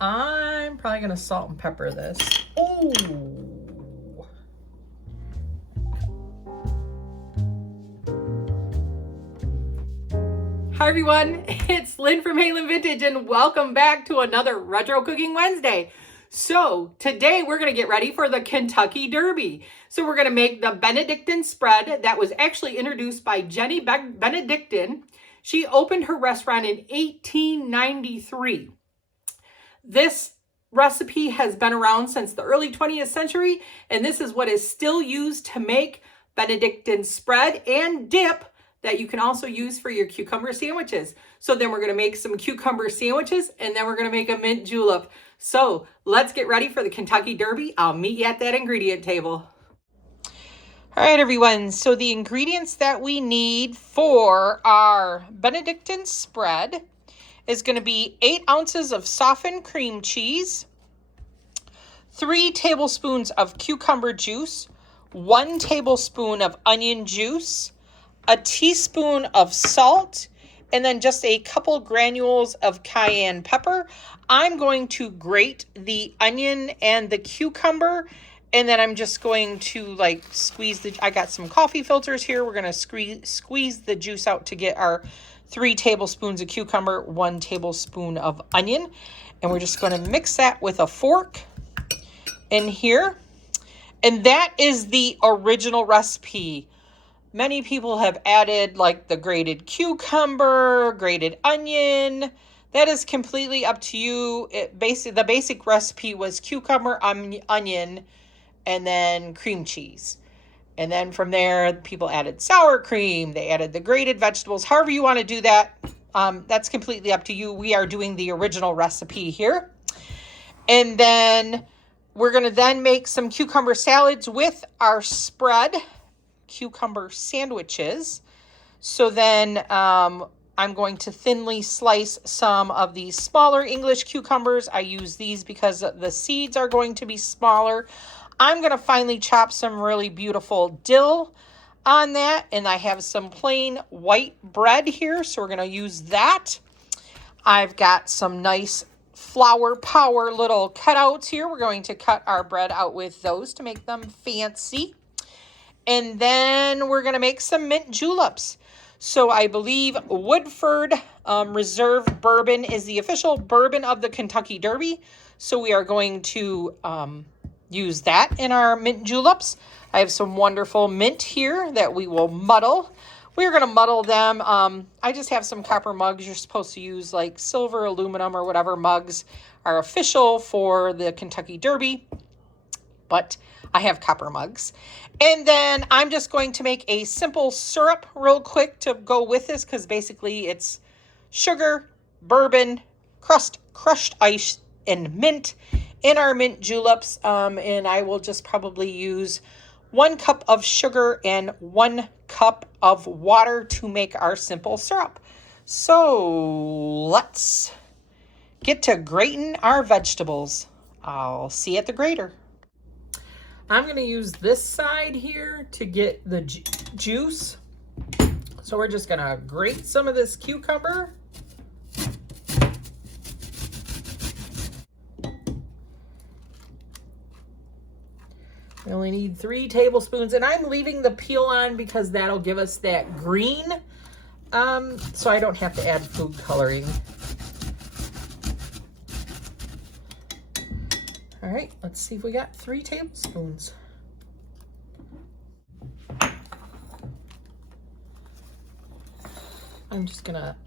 I'm probably gonna salt and pepper this. Oh. Hi everyone, it's Lynn from Halynn Vintage and welcome back to another Retro Cooking Wednesday. So today we're going to get ready for the Kentucky Derby. So we're going to make the Benedictine spread that was actually introduced by Jennie Benedictine. She opened her restaurant in 1893. This recipe has been around since the early 20th century, and this is what is still used to make Benedictine spread and dip that you can also use for your cucumber sandwiches. So then we're going to make some cucumber sandwiches, and then we're going to make a mint julep. So let's get ready for the Kentucky Derby. I'll meet you at that ingredient table. All right, everyone. So the ingredients that we need for our Benedictine spread is going to be 8 ounces of softened cream cheese, 3 tablespoons of cucumber juice, 1 tablespoon of onion juice, a teaspoon of salt, and then just a couple granules of cayenne pepper. I'm going to grate the onion and the cucumber, and then I'm just going to squeeze I got some coffee filters here. We're going to squeeze the juice out to get our 3 tablespoons of cucumber, 1 tablespoon of onion, and we're just going to mix that with a fork in here. And that is the original recipe. Many people have added the grated cucumber, grated onion. That is completely up to you. The basic recipe was cucumber, onion, and then cream cheese. And then from there, people added sour cream. They added the grated vegetables. However you want to do that, that's completely up to you. We are doing the original recipe here. And then we're going to then make some cucumber salads with our spread. Cucumber sandwiches. So then I'm going to thinly slice some of these smaller English cucumbers. I use these because the seeds are going to be smaller. I'm going to finely chop some really beautiful dill on that, and I have some plain white bread here, so we're going to use that. I've got some nice Flour Power little cutouts here. We're going to cut our bread out with those to make them fancy. And then we're going to make some mint juleps. So I believe Woodford Reserve Bourbon is the official bourbon of the Kentucky Derby. So we are going to use that in our mint juleps. I have some wonderful mint here that we will muddle. We're going to muddle them. I just have some copper mugs. You're supposed to use silver, aluminum, or whatever mugs are official for the Kentucky Derby. But I have copper mugs. And then I'm just going to make a simple syrup real quick to go with this, because basically it's sugar, bourbon, crushed ice, and mint in our mint juleps. And I will just probably use 1 cup of sugar and 1 cup of water to make our simple syrup. So let's get to grating our vegetables. I'll see you at the grater. I'm going to use this side here to get the juice. So we're just going to grate some of this cucumber. We only need 3 tablespoons, and I'm leaving the peel on because that'll give us that green. So I don't have to add food coloring. All right, let's see if we got 3 tablespoons. I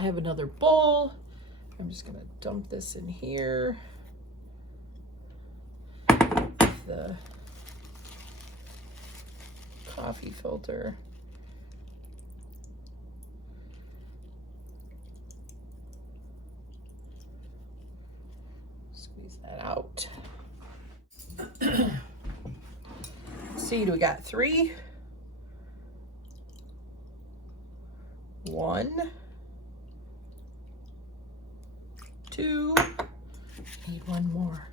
have another bowl. I'm just gonna dump this in here. The coffee filter. Squeeze that out. See, we got 3. 1, 2, need 1 more.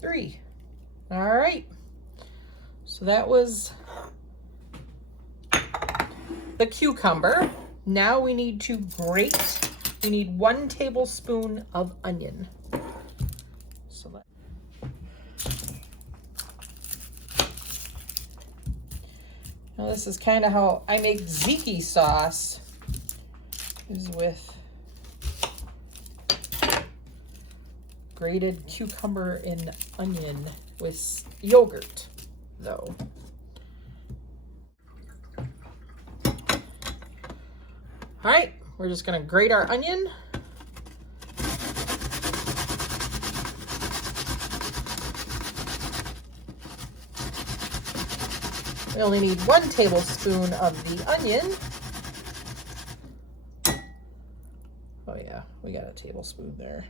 3. All right, so that was the cucumber. Now we need to grate. We need 1 tablespoon of onion. So now this is kind of how I make tzatziki sauce, is with grated cucumber and onion with yogurt, though. All right, we're just gonna grate our onion. We only need 1 tablespoon of the onion. Oh yeah, we got a tablespoon there.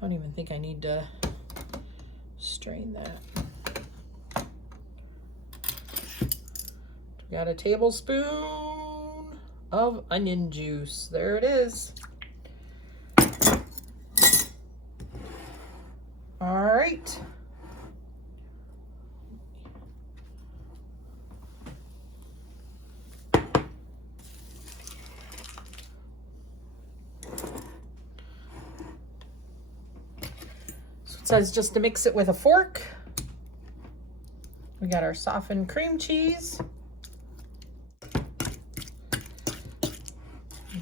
I don't even think I need to strain that. We got a tablespoon of onion juice. There it is. All right. So it says just to mix it with a fork. We got our softened cream cheese.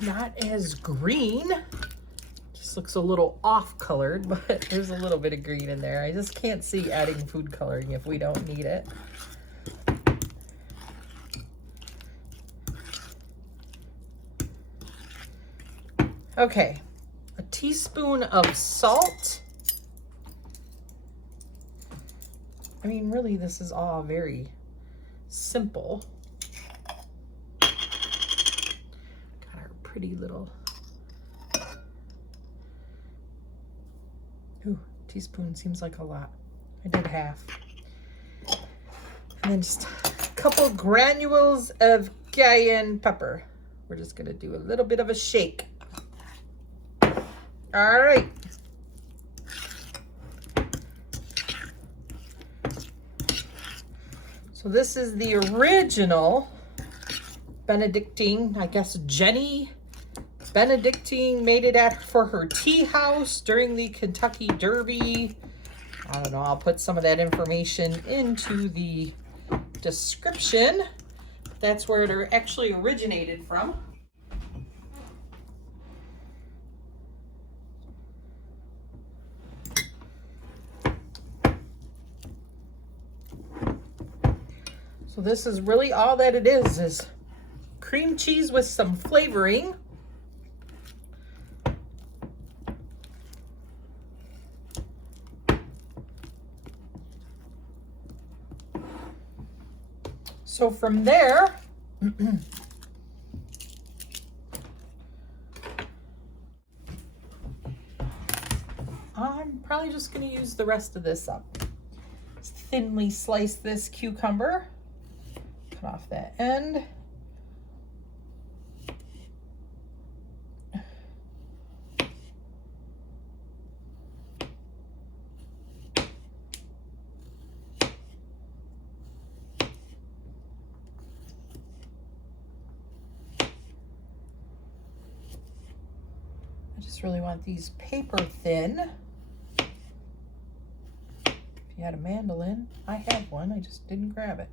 Not as green, just looks a little off colored, but there's a little bit of green in there. I just can't see adding food coloring if we don't need it. Okay, a teaspoon of salt. I mean, really, this is all very simple. Pretty little, ooh, teaspoon seems like a lot. I did half. And then just a couple granules of cayenne pepper. We're just gonna do a little bit of a shake. All right. So this is the original Benedictine, I guess Jennie Benedictine made it for her tea house during the Kentucky Derby. I don't know, I'll put some of that information into the description. That's where it actually originated from. So this is really all that it is cream cheese with some flavoring. So from there, I'm probably just going to use the rest of this up. Just thinly slice this cucumber, cut off that end. I just really want these paper thin. If you had a mandolin, I have one, I just didn't grab it.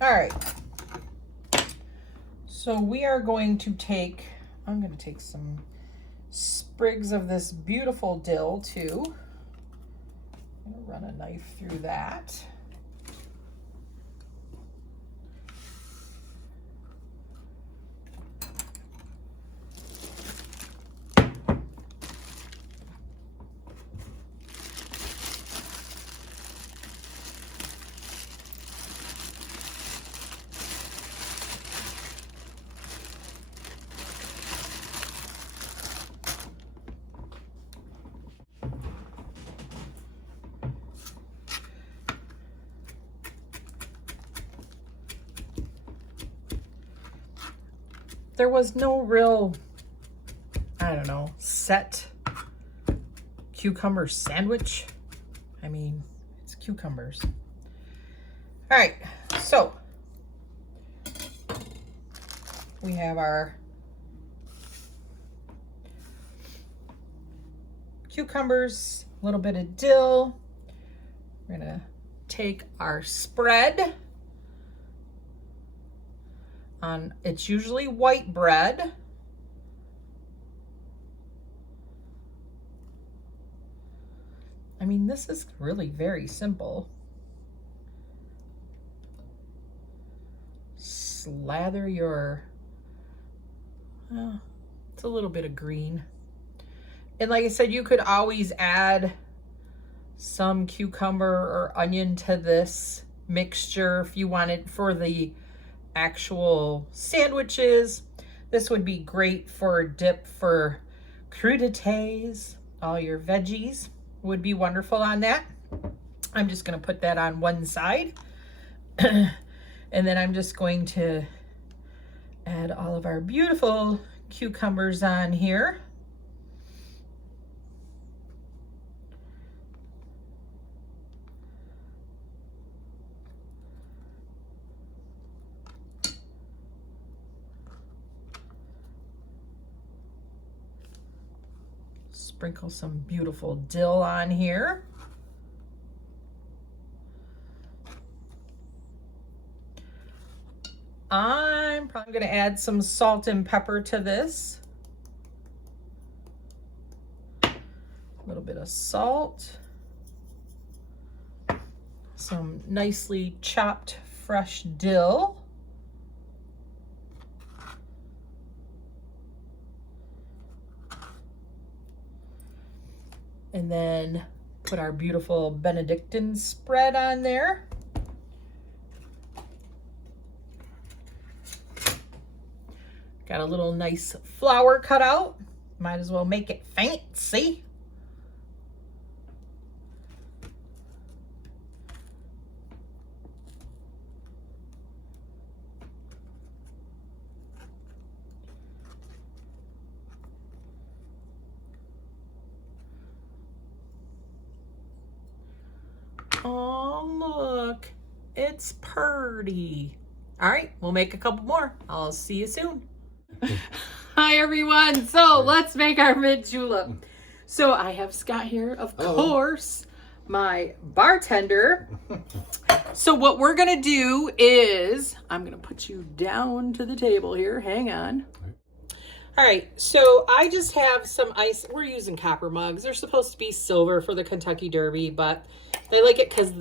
All right, so we are going to take, I'm going to take some sprigs of this beautiful dill too. I'm going to run a knife through that. There was no real I don't know, set cucumber sandwich. I mean, it's cucumbers. All right, so we have our cucumbers, a little bit of dill. We're gonna take our spread on, it's usually white bread. I mean, this is really very simple. Slather your, it's a little bit of green. And like I said, you could always add some cucumber or onion to this mixture if you wanted for the actual sandwiches. This would be great for dip for crudités. All your veggies would be wonderful on that. I'm just going to put that on one side. And then I'm just going to add all of our beautiful cucumbers on here. Sprinkle some beautiful dill on here. I'm probably going to add some salt and pepper to this. A little bit of salt. Some nicely chopped fresh dill. And then put our beautiful Benedictine spread on there. Got a little nice flower cut out. Might as well make it fancy. Oh, look, it's pretty. All right, we'll make a couple more. I'll see you soon. Hi, everyone. So let's make our mint julep. So I have Scott here, of course, my bartender. So what we're going to do is, I'm going to put you down to the table here. Hang on. All right, so I just have some ice. We're using copper mugs. They're supposed to be silver for the Kentucky Derby, but they like it because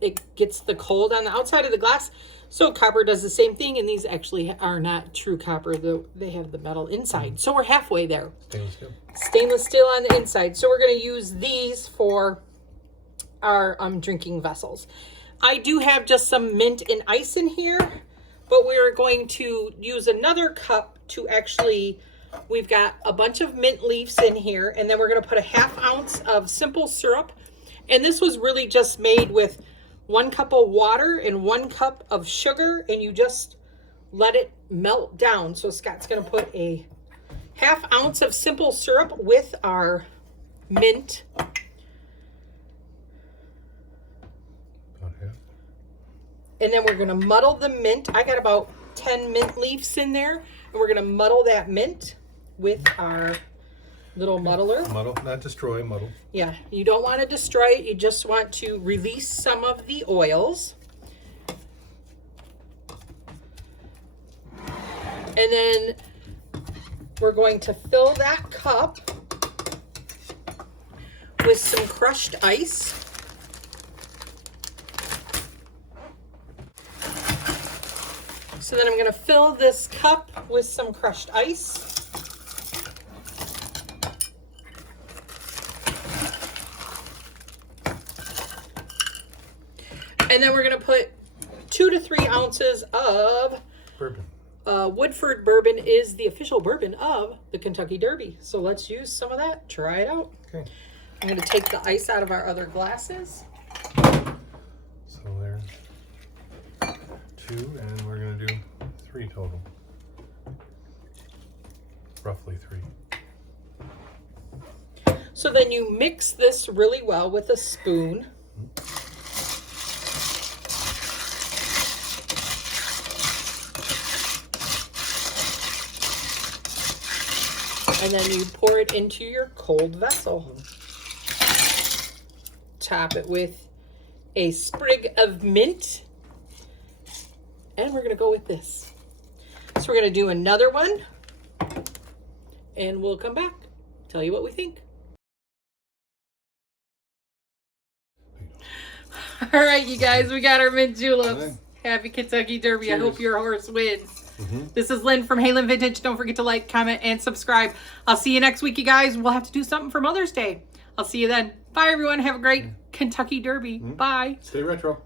it gets the cold on the outside of the glass. So copper does the same thing, and these actually are not true copper, though they have the metal inside. So we're halfway there. Stainless steel. Stainless steel on the inside. So we're going to use these for our drinking vessels. I do have just some mint and ice in here, but we're going to use another cup to actually, we've got a bunch of mint leaves in here, and then we're going to put a 1/2 ounce of simple syrup. And this was really just made with 1 cup of water and 1 cup of sugar, and you just let it melt down. So Scott's going to put a 1/2 ounce of simple syrup with our mint. And then we're going to muddle the mint. I got about 10 mint leaves in there, and we're going to muddle that mint with our little muddler. Muddle, not destroy, muddle. Yeah, you don't want to destroy it. You just want to release some of the oils. And then we're going to fill that cup with some crushed ice. So then I'm going to fill this cup with some crushed ice. And then we're going to put 2 to 3 ounces of bourbon. Woodford bourbon is the official bourbon of the Kentucky Derby. So let's use some of that. Try it out. Okay. I'm going to take the ice out of our other glasses. So there's 2, and we're going to do 3 total. Roughly 3. So then you mix this really well with a spoon. And then you pour it into your cold vessel. Top it with a sprig of mint. And we're going to go with this. So we're going to do another one. And we'll come back, tell you what we think. All right, you guys, we got our mint juleps. Right. Happy Kentucky Derby. Cheers. I hope your horse wins. This is Lynn from Halynn Vintage. Don't forget to like, comment, and subscribe. I'll see you next week, you guys. We'll have to do something for Mother's Day. I'll see you then. Bye, everyone. Have a great Kentucky Derby. Bye. Stay retro.